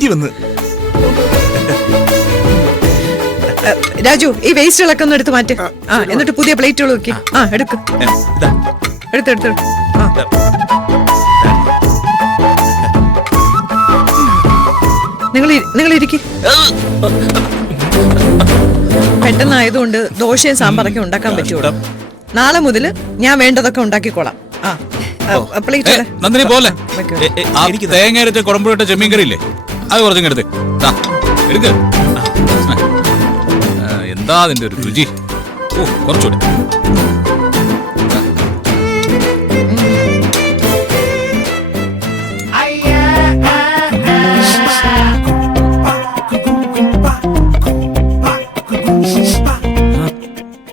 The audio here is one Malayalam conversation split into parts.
ആന്റി വന്ന്. രാജു, ഈ വേസ്റ്റുകളൊക്കെ ഒന്ന് എടുത്ത് മാറ്റ്. എന്നിട്ട് പുതിയ പ്ലേറ്റുകൾ വെക്ക്. എടുക്ക്, എടുത്ത്. നിങ്ങൾ ഇരിക്ക്. പെട്ടെന്നായതുകൊണ്ട് ദോശയും സാമ്പാറൊക്കെ ഉണ്ടാക്കാൻ പറ്റുള്ളൂ. നാളെ മുതൽ ഞാൻ വേണ്ടതൊക്കെ ഉണ്ടാക്കിക്കോളാം. നന്ദിനി പോലെ തേങ്ങ അരച്ച കുഴമ്പുവിട്ട ചെമ്മീൻ കറി ഇല്ലേ, അത് കുറച്ചും എടുത്ത് എടുക്ക്. എന്താ അതിന്റെ ഒരു രുചി! ഓ, കുറച്ചുകൂടെ.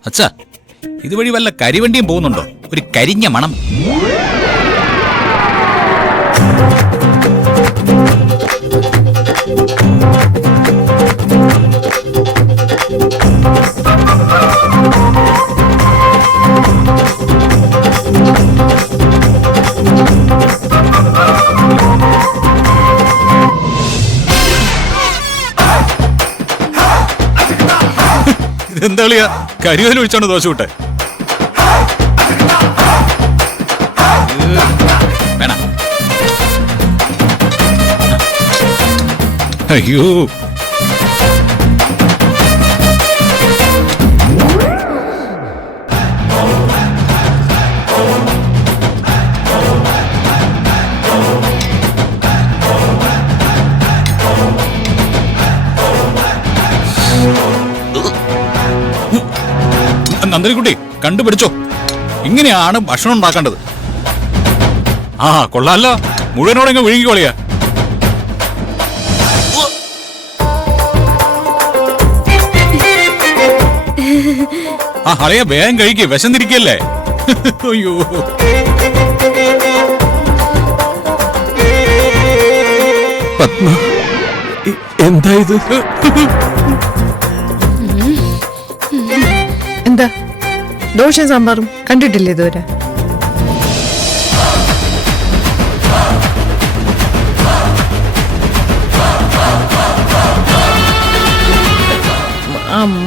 അച്ഛാ, ഇതുവഴി വല്ല കരിവണ്ടിയും പോകുന്നുണ്ടോ? ഒരു കരിഞ്ഞ മണം. ഇതെന്താ കളിയാ? കരിവേല ഒഴിച്ചാണ് ദോശ വിട്ടെ. വേണ. അയ്യോ, നന്ദിനിക്കുട്ടി കണ്ടുപിടിച്ചോ, ഇങ്ങനെയാണ് ഭക്ഷണം ഉണ്ടാക്കേണ്ടത്. കൊള്ളാമല്ലോ, മുഴുവനോടെങ്ങ് വിഴുങ്ങിക്കോളിയാ. അളിയ വേഗം കഴിക്കേ, വിശന്നിരിക്കല്ലേ. അയ്യോ, പത്മ, എന്താ ഇത്? എന്താ ദോശയും സാമ്പാറും കണ്ടിട്ടില്ലേ ഇതുവരെ?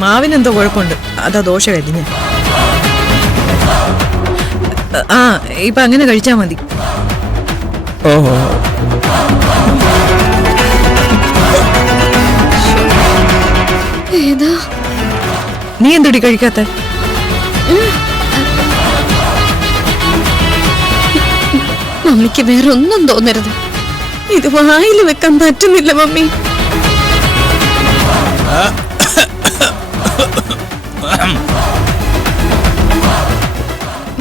മാവിനെന്തോ കുഴപ്പമുണ്ട്, അതാ ദോശ കരിഞ്ഞ്. ഇപ്പൊ അങ്ങനെ കഴിച്ചാ മതി. നീ എന്തോടി കഴിക്കാത്ത? മമ്മിക്ക് വേറെ ഒന്നും തോന്നരുത്. ഇത് വായിൽ വെക്കാൻ പറ്റുന്നില്ല മമ്മി.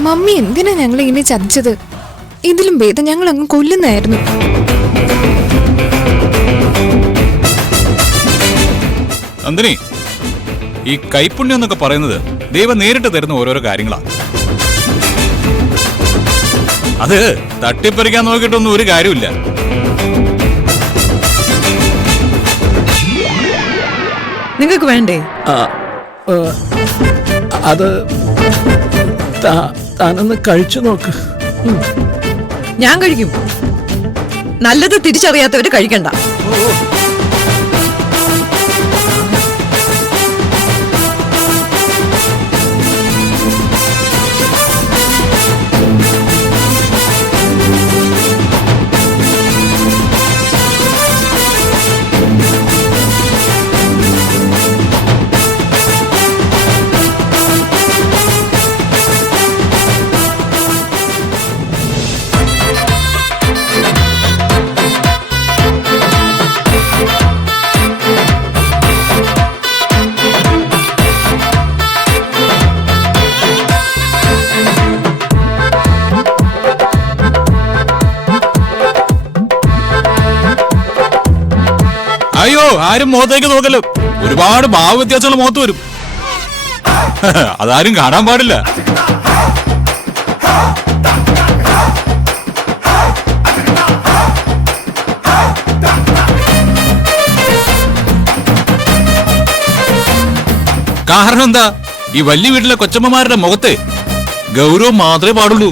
മമ്മി എന്തിനാ ഞങ്ങൾ ഇങ്ങനെ ചതിച്ചത്? ഇതിലും ഭേദം ഞങ്ങൾ അങ്ങ് കൊല്ലുന്നായിരുന്നു. നന്ദിനി, ഈ കൈപ്പുണ്യം എന്നൊക്കെ പറയുന്നത് ദൈവം നേരിട്ട് തരുന്ന ഓരോരോ കാര്യങ്ങളാ. അത് തട്ടിപ്പറിക്കാൻ നോക്കിയിട്ടൊന്നും ഒരു കാര്യമില്ല. നിങ്ങൾക്ക് വേണ്ടേ? അത് താനൊന്ന് കഴിച്ചു നോക്ക്. ഞാൻ കഴിക്കും. നല്ലത് തിരിച്ചറിയാത്തവര് കഴിക്കണ്ട. അയ്യോ, ആരും മുഖത്തേക്ക് നോക്കല്ലോ. ഒരുപാട് ഭാവ വ്യത്യാസങ്ങൾ മുഖത്ത് വരും. അതാരും കാണാൻ പാടില്ല. കാരണം എന്താ? ഈ വലിയ വീട്ടിലെ കൊച്ചമ്മമാരുടെ മുഖത്തെ ഗൗരവം മാത്രമേ പാടുള്ളൂ.